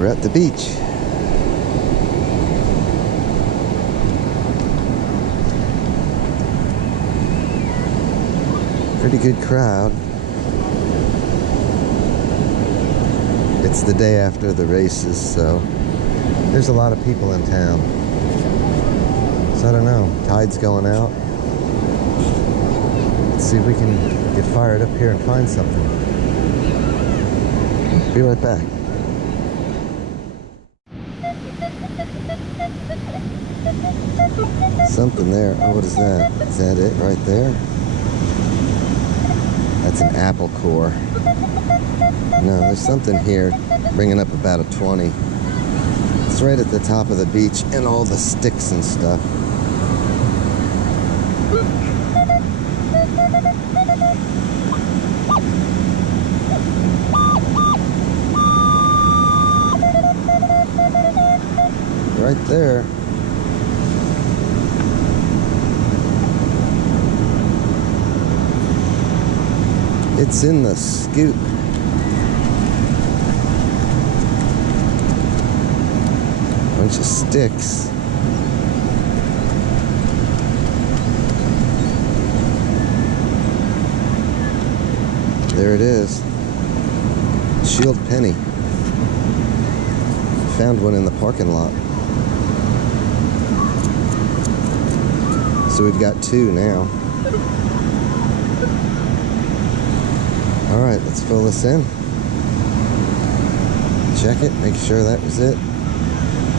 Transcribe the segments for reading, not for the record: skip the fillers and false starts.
We're at the beach. Pretty good crowd. It's the day after the races, so there's a lot of people in town. So I don't know, tide's going out. Let's see if we can get fired up here and find something. Be right back. Something there. Oh, what is that? Is that it right there? That's an apple core. No, there's something here bringing up about a 20. It's right at the top of the beach and all the sticks and stuff. Right there. It's in the scoop. Bunch of sticks. There it is. Shield penny. Found one in the parking lot. So we've got two now. Alright, let's fill this in. Check it, make sure that was it.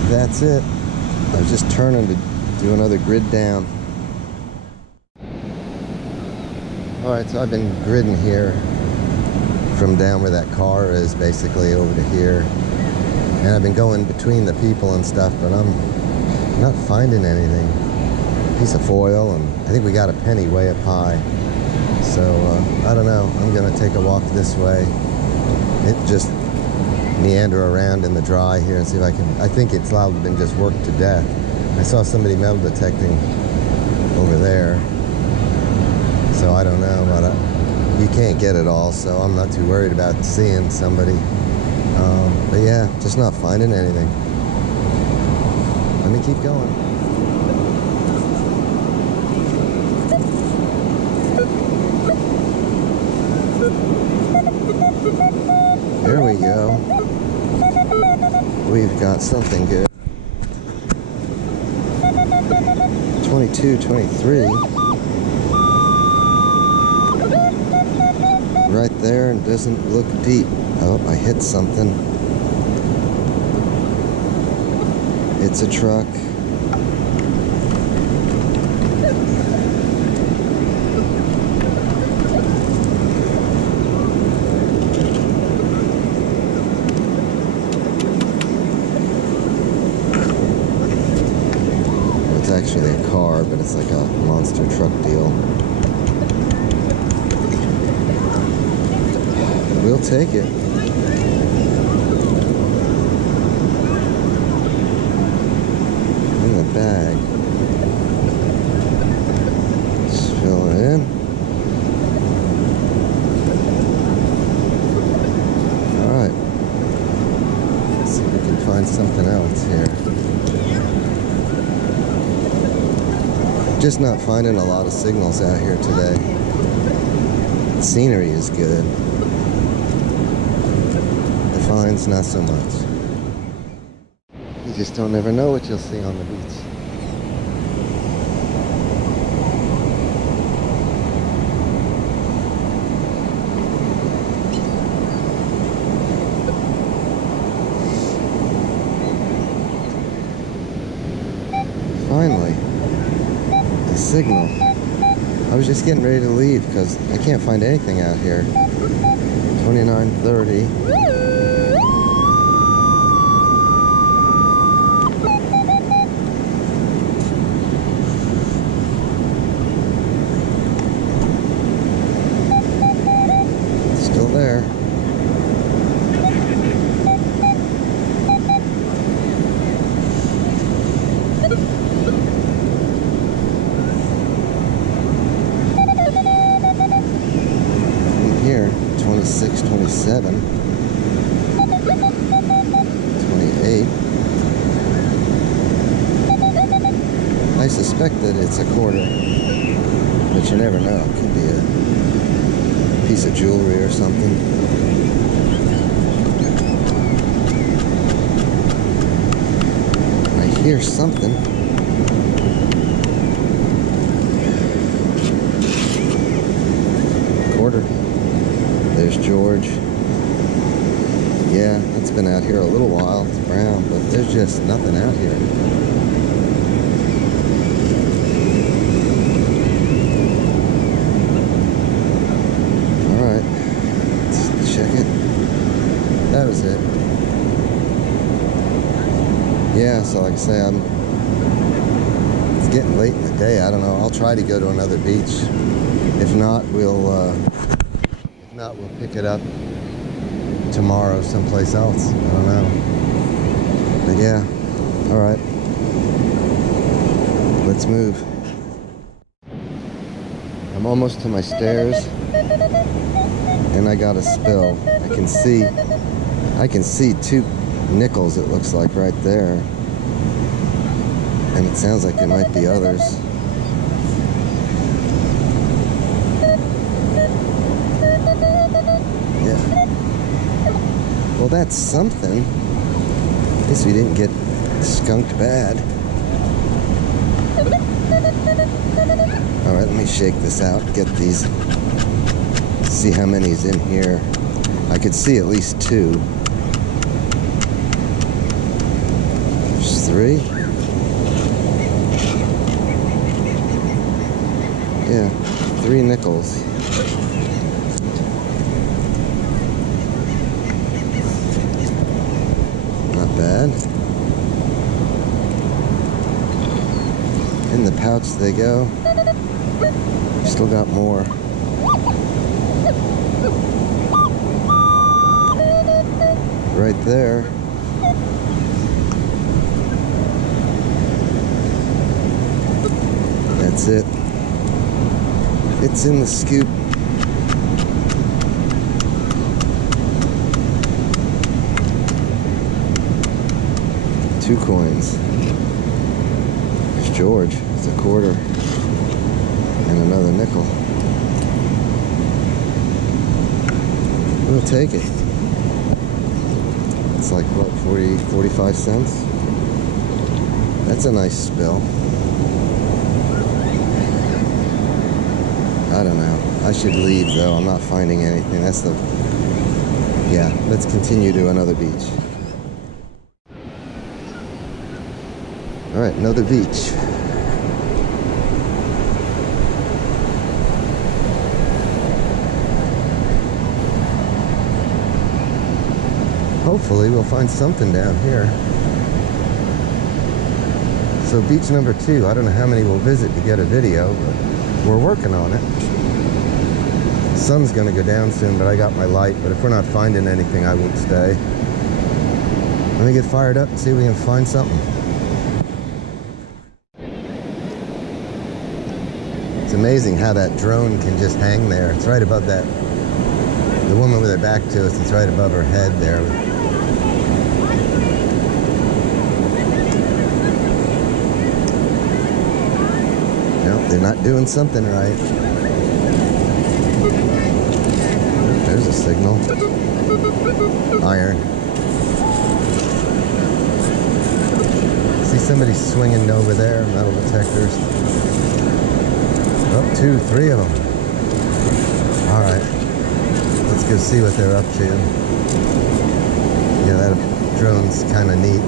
That's it. I was just turning to do another grid down. Alright, so I've been gridding here from down where that car is, basically over to here. And I've been going between the people and stuff, but I'm not finding anything. Piece of foil, and I think we got a penny way up high. So I don't know, I'm gonna take a walk this way. It just meander around in the dry here and see if I can. I think it's allowed to been just worked to death. I saw somebody metal detecting over there, so I don't know, but you can't get it all, so I'm not too worried about seeing somebody. But yeah, just not finding anything. Let me keep going. There we go. We've got something good. 22, 23. Right there, and doesn't look deep. Oh, I hit something. It's a truck. Actually a car, but it's like a monster truck deal. We'll take it. In the bag. Just fill it in. Alright. Let's see if we can find something else here. Just not finding a lot of signals out here today. The scenery is good. The finds, not so much. You just don't ever know what you'll see on the beach. Finally. Signal. I was just getting ready to leave because I can't find anything out here. 29:30. Still there. Here, 26, 27, 28, I suspect that it's a quarter, but you never know. It could be a piece of jewelry or something. I hear something. Quarter. There's George. Yeah, it's been out here a little while. It's brown, but there's just nothing out here. Alright, let's check it. That was it. Yeah, so like I say, it's getting late in the day. I don't know. I'll try to go to another beach. If not, we'll pick it up tomorrow someplace else. I don't know. But yeah, all right. Let's move. I'm almost to my stairs and I got a spill. I can see two nickels, it looks like, right there. And it sounds like there might be others. Well, that's something. I guess we didn't get skunked bad. Alright, let me shake this out, get these. See how many's in here. I could see at least two. There's three. Yeah, 3 nickels. Bad. In the pouch they go. Still got more. Right there. That's it. It's in the scoop. Two coins. There's George. It's a quarter. And another nickel. We'll take it. It's like, what, 45 cents? That's a nice spill. I don't know. I should leave, though. I'm not finding anything. That's the... Yeah, let's continue to another beach. Alright, another beach. Hopefully we'll find something down here. So beach number 2, I don't know how many we'll visit to get a video, but we're working on it. The sun's gonna go down soon, but I got my light, but if we're not finding anything, I won't stay. Let me get fired up and see if we can find something. It's amazing how that drone can just hang there. It's right above that, the woman with her back to us, it's right above her head there. No, they're not doing something right. There's a signal. Iron. See somebody swinging over there, metal detectors. Oh, 2, 3 of them. All right, let's go see what they're up to. Yeah, that drone's kind of neat.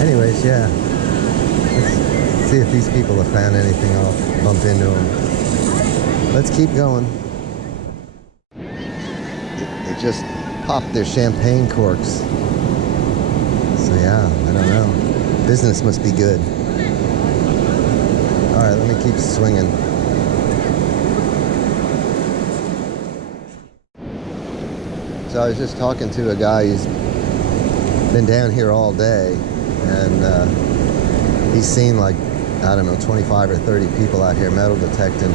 Anyways, yeah, let's see if these people have found anything. I'll bump into them. Let's keep going. They just popped their champagne corks. So yeah, I don't know. Business must be good. All right, let me keep swinging. So I was just talking to a guy who's been down here all day, and he's seen like, I don't know, 25 or 30 people out here metal detecting,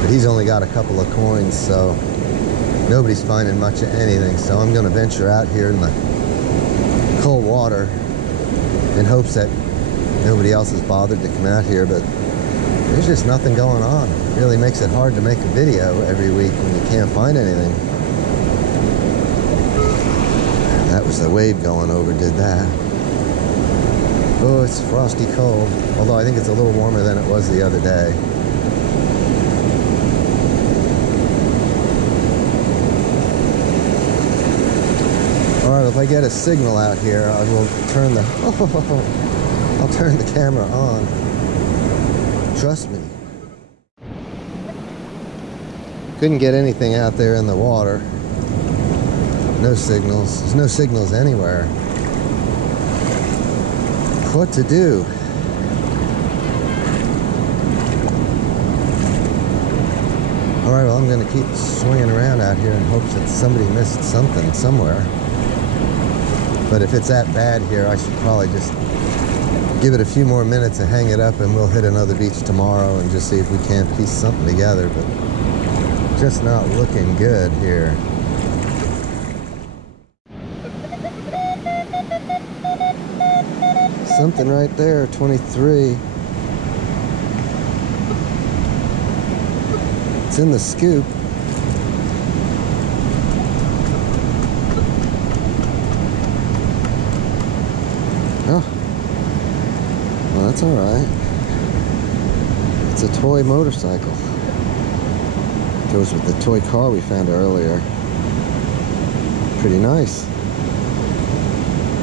but he's only got a couple of coins, so nobody's finding much of anything. So I'm going to venture out here in the cold water in hopes that nobody else has bothered to come out here, but there's just nothing going on. It really makes it hard to make a video every week when you can't find anything. That was the wave going over, did that. Oh, it's frosty cold, although I think it's a little warmer than it was the other day. Alright, if I get a signal out here, I will turn the I'll turn the camera on. Trust me. Couldn't get anything out there in the water. No signals. There's no signals anywhere. What to do? Alright, well, I'm going to keep swinging around out here in hopes that somebody missed something somewhere. But if it's that bad here, I should probably just give it a few more minutes and hang it up, and we'll hit another beach tomorrow and just see if we can't piece something together. But just not looking good here. Something right there, 23. It's in the scoop. Oh, well, that's all right. It's a toy motorcycle. Goes with the toy car we found earlier. Pretty nice.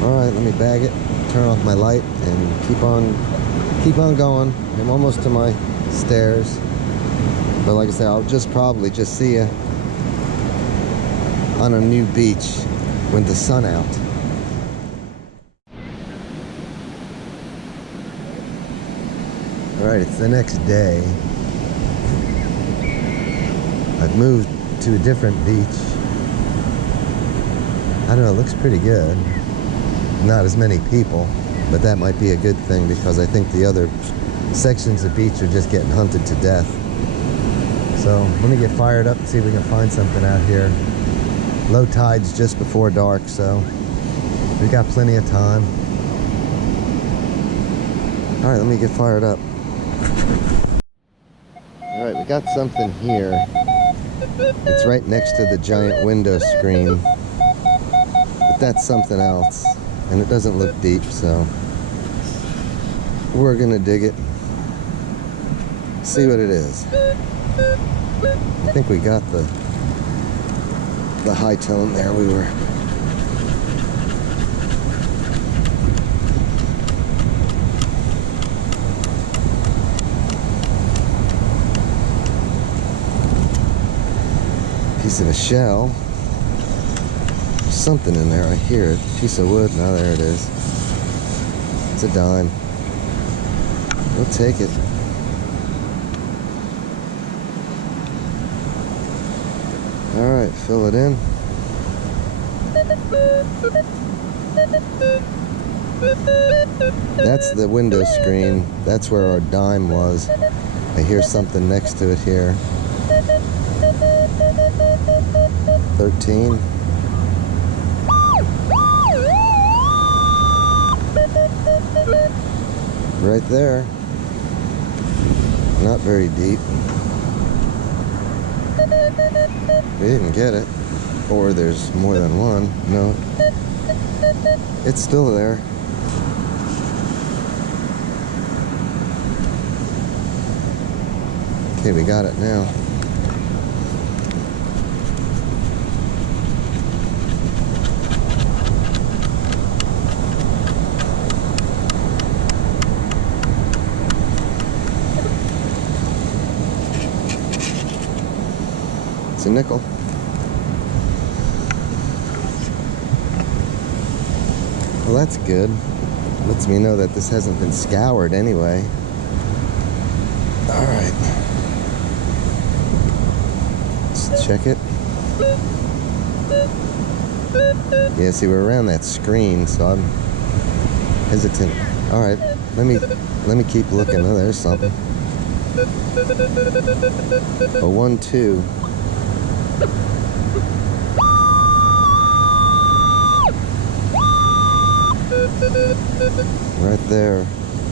All right, let me bag it, turn off my light, and keep on going. I'm almost to my stairs. But like I said, I'll probably just see you on a new beach with the sun out. Alright, it's the next day. I've moved to a different beach. I don't know, it looks pretty good. Not as many people, but that might be a good thing because I think the other sections of beach are just getting hunted to death. So let me get fired up and see if we can find something out here. Low tide's just before dark, so we got plenty of time. Alright, let me get fired up. Alright, we got something here. It's right next to the giant window screen. But that's something else. And it doesn't look deep, so we're gonna dig it. See what it is. I think we got the high tone there. We were piece of a shell. There's something in there. I hear it. Piece of wood. Now there it is. It's a dime. We'll take it. Alright, fill it in. That's the window screen. That's where our dime was. I hear something next to it here. 13. Right there. Not very deep. We didn't get it. Or there's more than one. No. It's still there. Okay, we got it now. It's a nickel. Well, that's good. Lets me know that this hasn't been scoured anyway. Alright. Let's check it. Yeah, see, we're around that screen, so I'm hesitant. Alright, let me keep looking. Oh, there's something. A 1-2. Right there.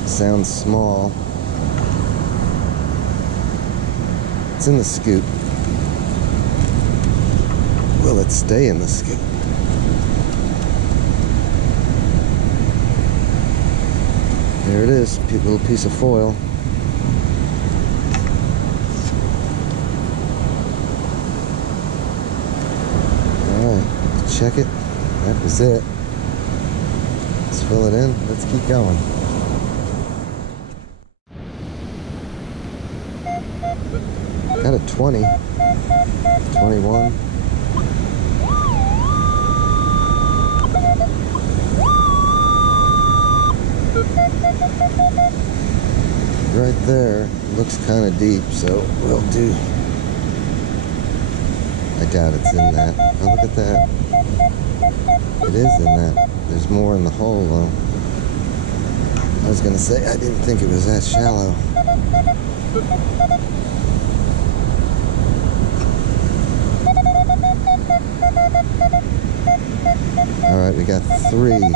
Sounds small. It's in the scoop. Will it stay in the scoop? There it is, little piece of foil. Alright, check it. That was it. Let's fill it in. Let's keep going. Got a 20. 21. Right there. Looks kind of deep, so we'll do. I doubt it's in that. Oh, look at that. It is in that. There's more in the hole, though. I was going to say, I didn't think it was that shallow. Alright, we got 3.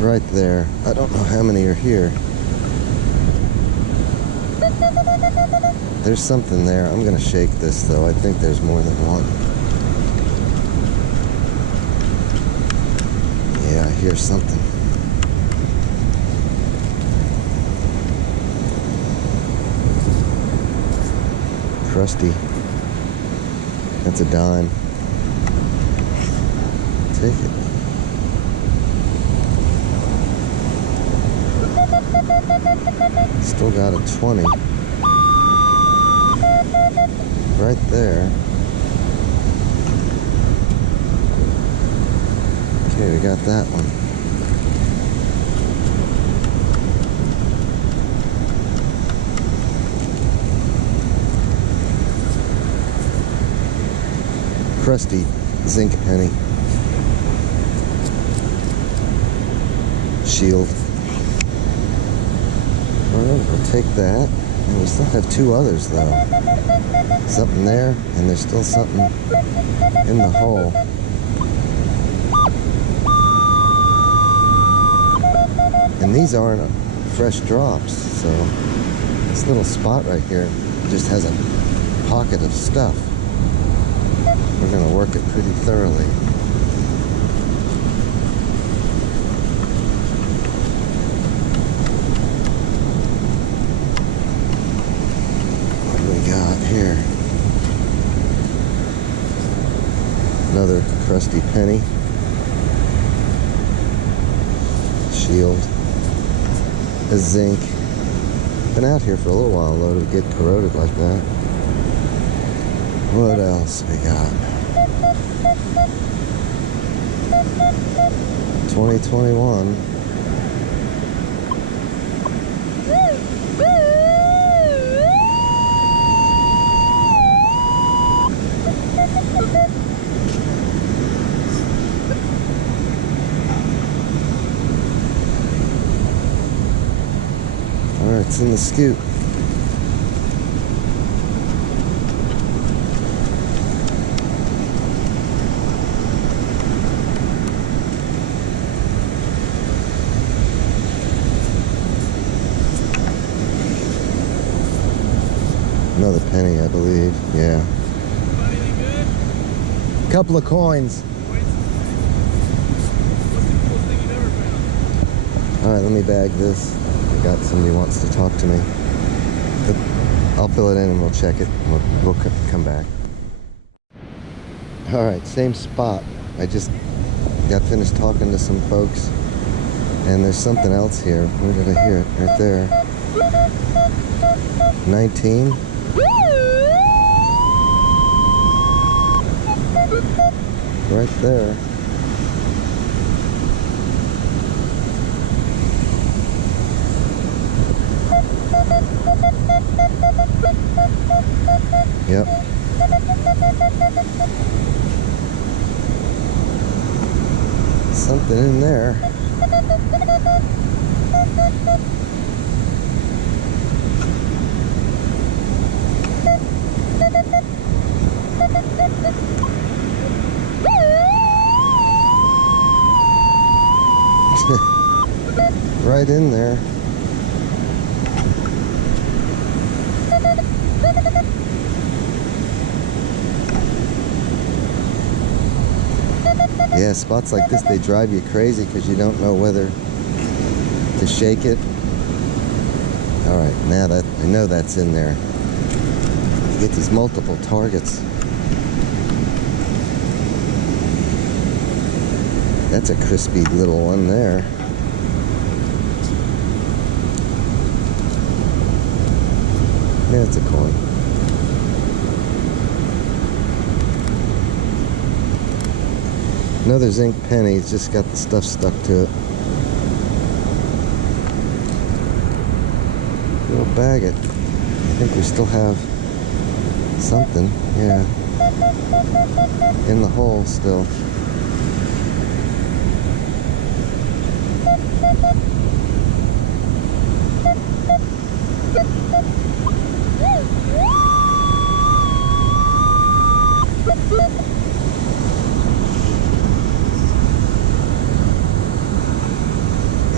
Right there. I don't know how many are here. There's something there. I'm going to shake this, though. I think there's more than one. Yeah, I hear something. Crusty. That's a dime. Take it. Still got a 20. Right there. Okay, we got that one. Crusty zinc penny. Shield. Alright, we'll take that. And we still have 2 others, though. Something there, and there's still something in the hole. And these aren't fresh drops, so this little spot right here just has a pocket of stuff. We're going to work it pretty thoroughly. What do we got here? Another crusty penny. Shield. A zinc. Been out here for a little while though to get corroded like that. What else we got? 2021. Alright, it's in the scoop. Another penny, I believe. Yeah. Couple of coins. Alright, let me bag this. I got somebody who wants to talk to me. I'll fill it in and we'll check it. We'll come back. Alright, same spot. I just got finished talking to some folks. And there's something else here. Where did I hear it? Right there. 19. Right there. Yep. Something in there. right in there. Yeah, spots like this, they drive you crazy because you don't know whether to shake it. All right, now that I know that's in there. You get these multiple targets. That's a crispy little one there. Yeah, it's a coin. Another zinc penny. It's just got the stuff stuck to it. We'll bag it. I think we still have something. Yeah. In the hole still.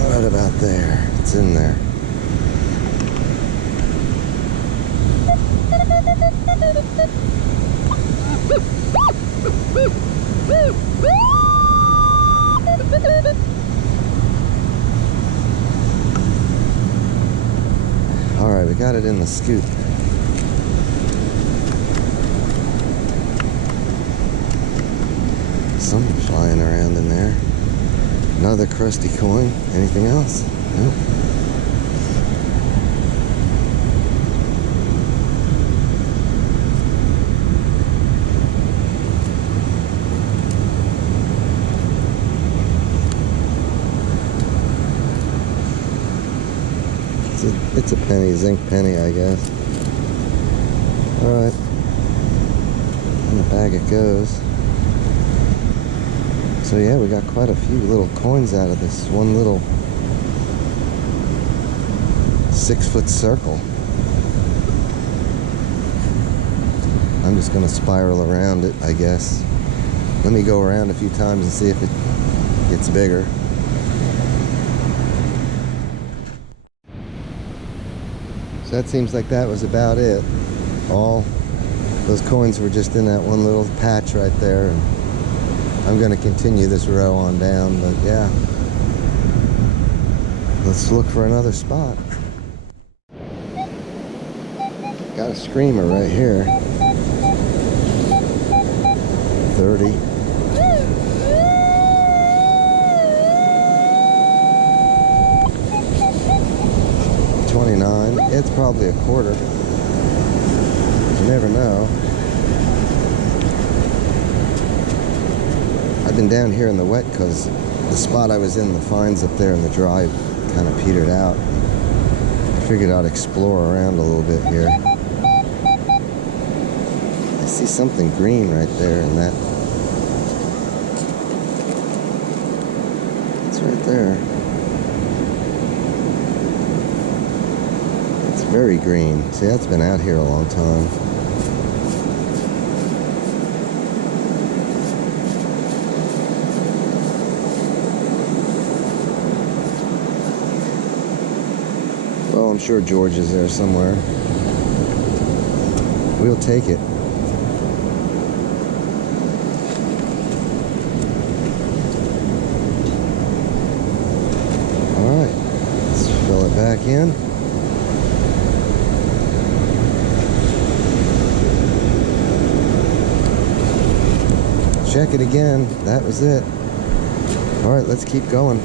What about there? It's in there. All right, we got it in the scoop. Something flying around in there. Another crusty coin. Anything else? Nope. It's a penny, zinc penny, I guess. Alright. In the bag it goes. So yeah, we got quite a few little coins out of this one little 6-foot circle. I'm just gonna spiral around it, I guess. Let me go around a few times and see if it gets bigger. So that seems like that was about it. All those coins were just in that one little patch right there. And I'm going to continue this row on down, but yeah. Let's look for another spot. Got a screamer right here. 30. 29. It's probably a quarter. You never know. I've been down here in the wet because the spot I was in, the fines up there in the dry, kind of petered out. I figured I'd explore around a little bit here. I see something green right there in that. It's right there. It's very green. See, that's been out here a long time. Well, I'm sure George is there somewhere. We'll take it. All right, let's fill it back in. Check it again. That was it. All right, let's keep going.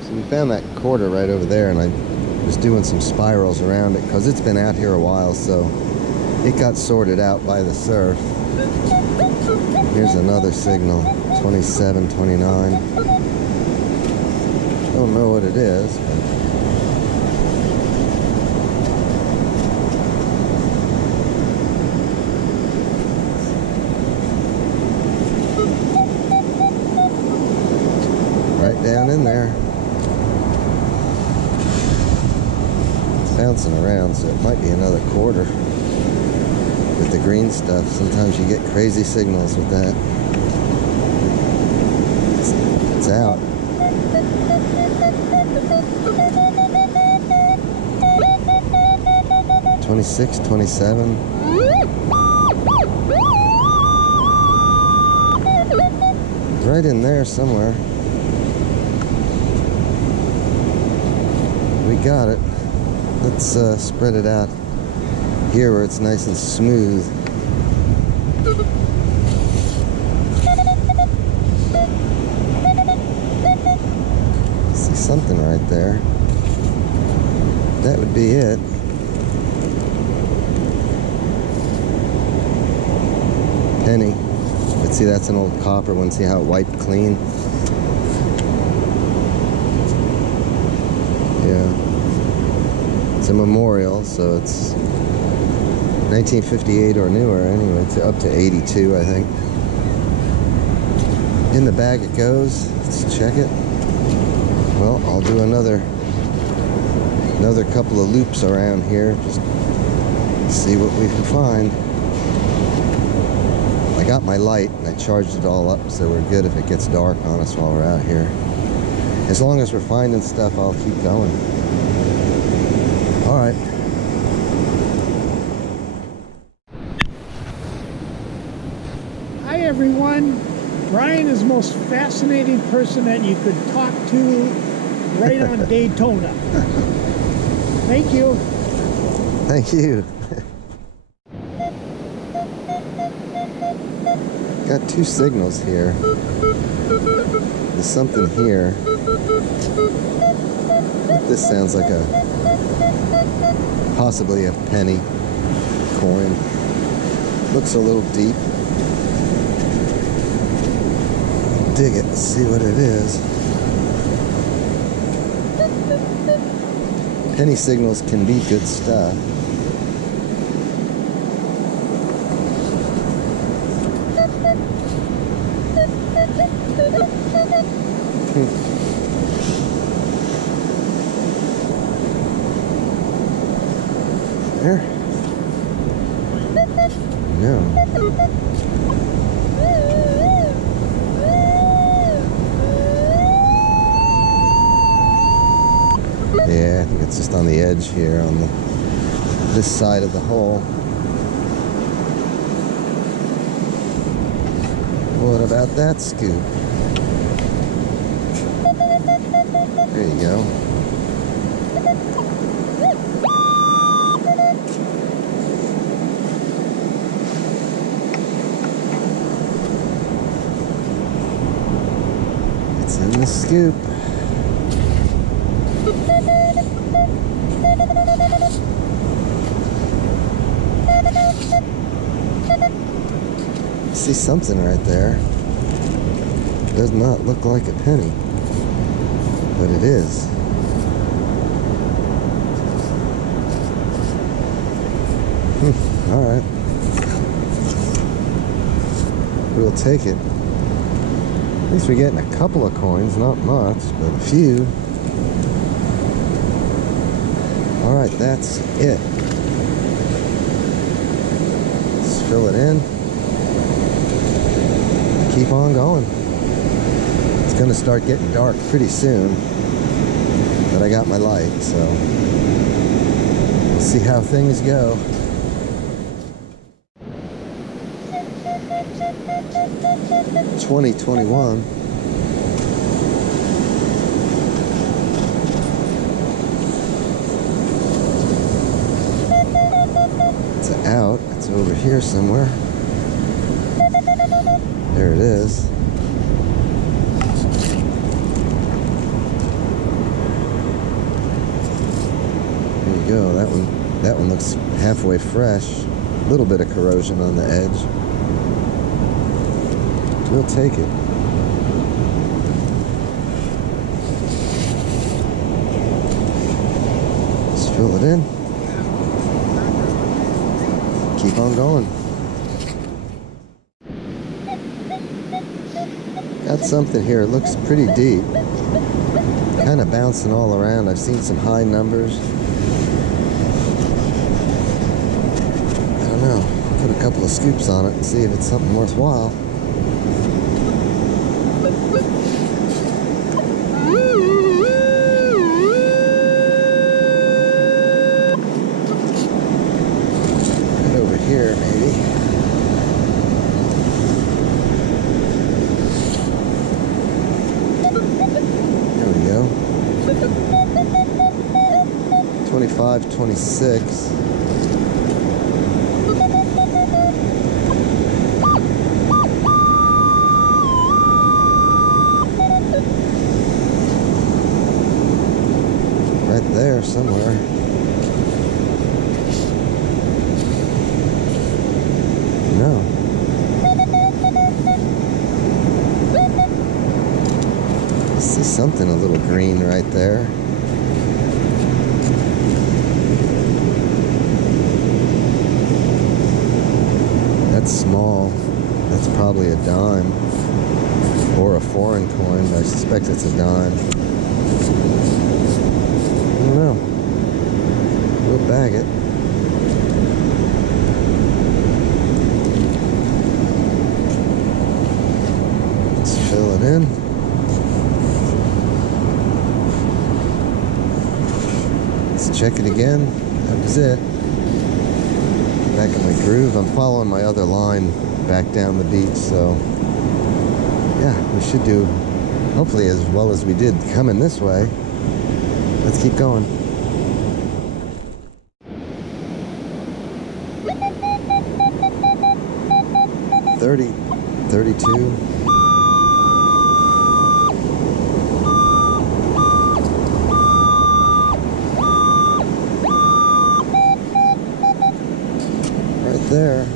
So we found that quarter right over there, and I was doing some spirals around it because it's been out here a while, so it got sorted out by the surf. Here's another signal, 27, 29. Don't know what it is, but right down in there. It's bouncing around, so it might be another quarter with the green stuff. Sometimes you get crazy signals with that. It's out. $26, $27. Right in there somewhere. We got it. Let's spread it out here where it's nice and smooth. See something right there. That would be it. Penny. But see, that's an old copper one. See how it wiped clean? Yeah. It's a memorial, so it's 1958 or newer anyway. It's up to 82, I think. In the bag it goes. Let's check it. Well, I'll do another couple of loops around here. Just see what we can find. I got my light and I charged it all up, so we're good if it gets dark on us while we're out here. As long as we're finding stuff, I'll keep going. All right. Hi everyone. Brian is the most fascinating person that you could talk to right on Daytona. Thank you. Thank you. Got two signals here. There's something here. This sounds like possibly a penny coin. Looks a little deep. Dig it, see what it is. Penny signals can be good stuff. There? No. Yeah, I think it's just on the edge here on this side of the hole. What about that scoop? There you go. It's in the scoop. See something right there. Does not look like a penny, but it is. All right. We'll take it. At least we're getting a couple of coins, not much, but a few. All right, that's it. Let's fill it in. Keep on going. It's going to start getting dark pretty soon, but I got my light, so we'll see how things go. $20.21. It's out. It's over here somewhere. There it is. There you go. That one looks halfway fresh. A little bit of corrosion on the edge. We'll take it. Just fill it in. Keep on going. Got something here. It looks pretty deep. Kind of bouncing all around. I've seen some high numbers. I don't know. Put a couple of scoops on it and see if it's something worthwhile. here, maybe. There we go. 25, 26. Right there somewhere. No. I see something a little green right there. That's small. That's probably a dime. Or a foreign coin, but I suspect it's a dime. I don't know. We'll bag it. Let's fill it in. Let's check it again. That was it. Back in my groove. I'm following my other line back down the beach, so yeah, we should do hopefully as well as we did coming this way. Let's keep going. $30, $32. Right there.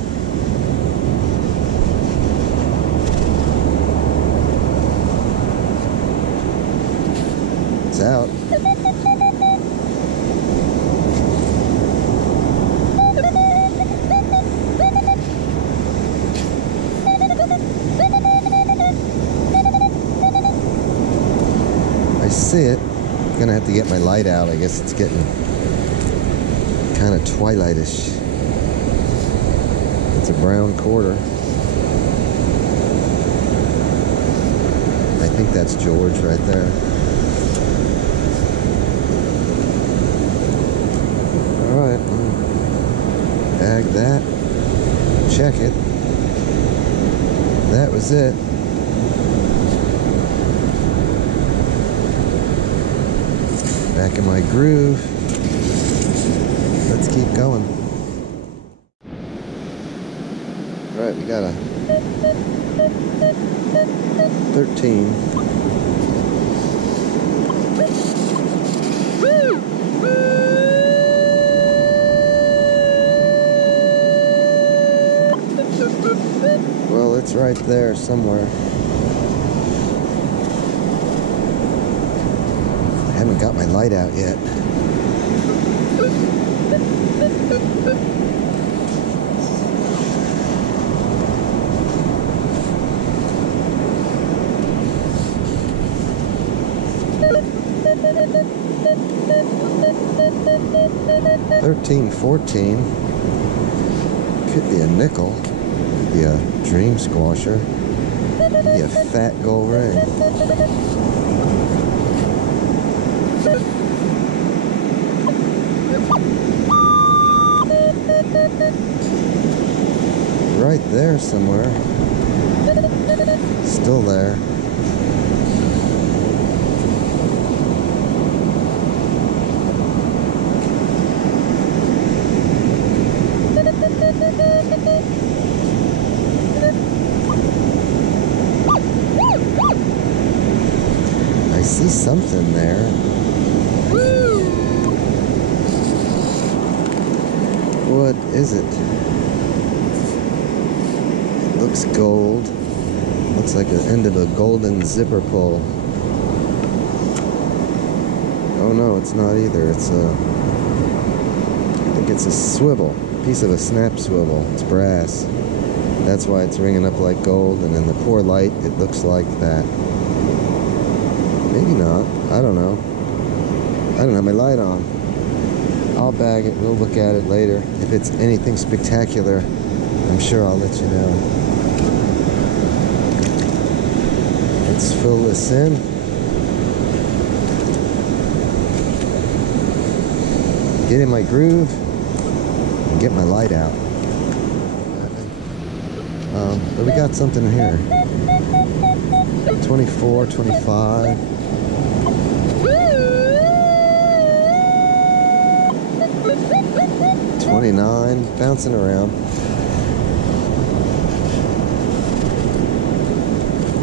It's out. I see it. Gonna have to get my light out. I guess it's getting kind of twilightish. It's a brown quarter. I think that's George right there. Alright, bag that, check it. That was it. Back in my groove. Let's keep going. Alright, we got a 13. Well, it's right there somewhere. I haven't got my light out yet. $13.14. Could be a nickel. Could be a dream squasher. Could be a fat gold ring. Right there somewhere. Still there. I see something there. What is it? It looks gold. Looks like the end of a golden zipper pull. Oh no, it's not either. It's a... I think it's a swivel. Piece of a snap swivel. It's brass. That's why it's ringing up like gold, and in the poor light, it looks like that. Maybe not. I don't know. I don't have my light on. I'll bag it. We'll look at it later. If it's anything spectacular, I'm sure I'll let you know. Let's fill this in. Get in my groove and get my light out. But we got something here. 24, 25. 29, bouncing around.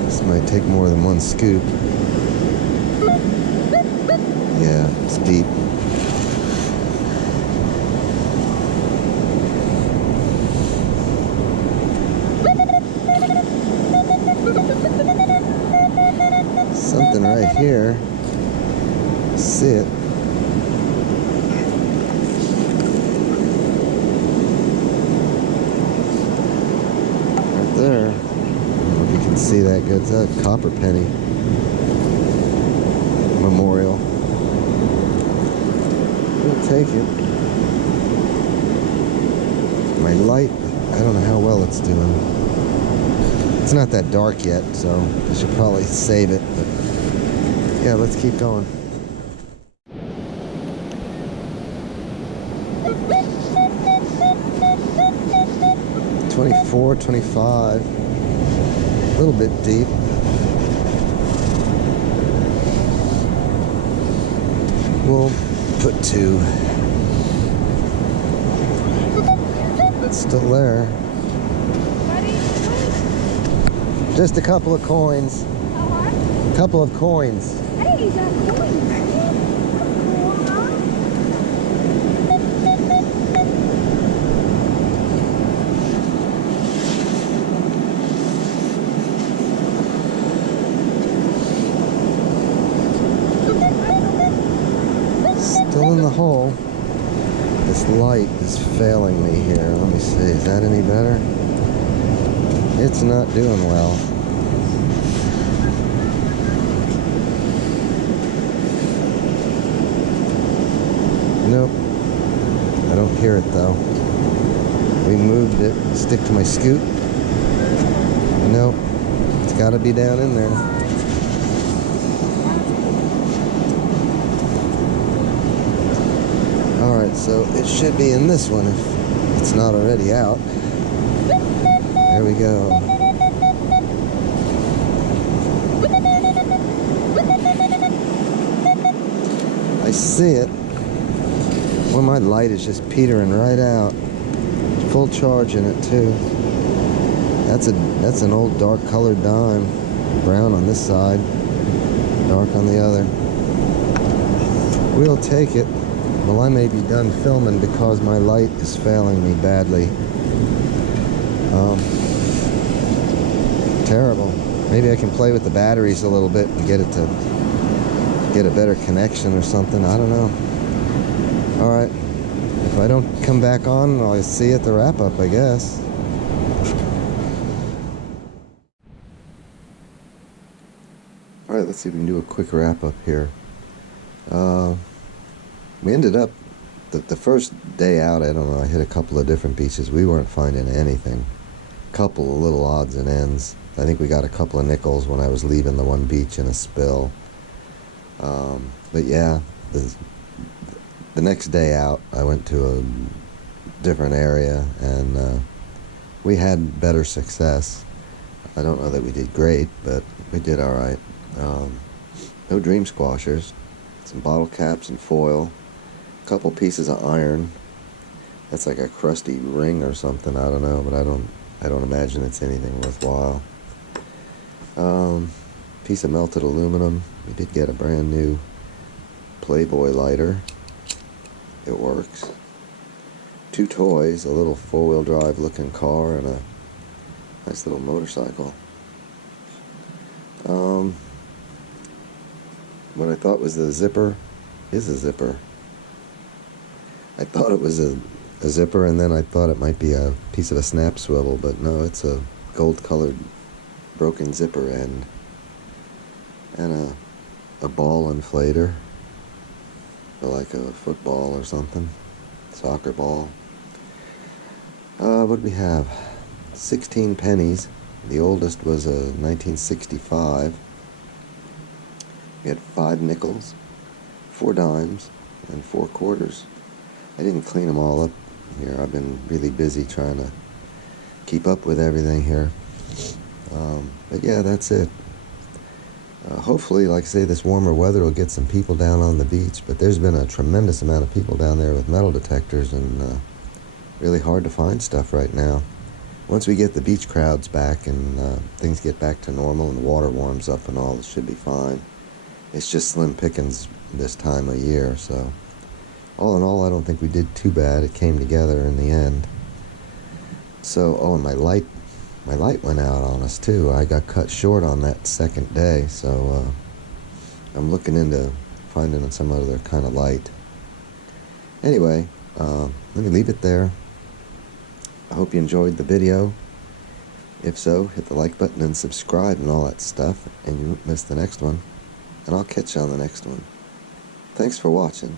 This might take more than one scoop. Yeah, it's deep. Something right here. See it. Right there. I don't know if you can see that good. It's a copper penny memorial. We'll take it. My light, I don't know how well it's doing. It's not that dark yet, so I should probably save it. But yeah, let's keep going. $24, $25, a little bit deep. We'll put 2. It's still there. Just a couple of coins. A couple of coins. Hey, you got coins. Still in the hole. This light is failing me here. Let me see. Is that any better? It's not doing well. Nope. I don't hear it though. We moved it. Stick to my scoop. Nope. It's got to be down in there. Alright, so it should be in this one if it's not already out. There we go. I see it. Well, my light is just petering right out. Full charge in it too. That's an old dark colored dime. Brown on this side, dark on the other. We'll take it. Well, I may be done filming because my light is failing me badly. Terrible. Maybe I can play with the batteries a little bit and get it to get a better connection or something. I don't know. Alright. If I don't come back on, I'll see you at the wrap-up, I guess. Alright, let's see if we can do a quick wrap-up here. We ended up, the first day out, I don't know, I hit a couple of different beaches. We weren't finding anything. Couple of little odds and ends. I think we got a couple of nickels when I was leaving the one beach in a spill. But yeah, the next day out, I went to a different area, and we had better success. I don't know that we did great, but we did all right. No dream squashers, some bottle caps and foil, a couple pieces of iron. That's like a crusty ring or something. I don't know, but I don't imagine it's anything worthwhile. Piece of melted aluminum. We did get a brand new Playboy lighter. It works. 2 toys, a little 4-wheel drive looking car and a nice little motorcycle. What I thought was the zipper is a zipper. I thought it was a zipper, and then I thought it might be a piece of a snap swivel, but no, it's a gold colored broken zipper end. And a ball inflator for like a football or something, soccer ball. What did we have? 16 pennies. The oldest was a 1965. We had 5 nickels, 4 dimes, and 4 quarters. I didn't clean them all up here. I've been really busy trying to keep up with everything here. But yeah, that's it. Hopefully, like I say, this warmer weather will get some people down on the beach, but there's been a tremendous amount of people down there with metal detectors, and really hard to find stuff right now. Once we get the beach crowds back and things get back to normal and the water warms up and all, it should be fine. It's just slim pickings this time of year, so all in all, I don't think we did too bad. It came together in the end. So, oh, and my light went out on us too. I got cut short on that second day, so I'm looking into finding some other kind of light. Anyway, let me leave it there. I hope you enjoyed the video. If so, hit the like button and subscribe and all that stuff, and you won't miss the next one. And I'll catch you on the next one. Thanks for watching.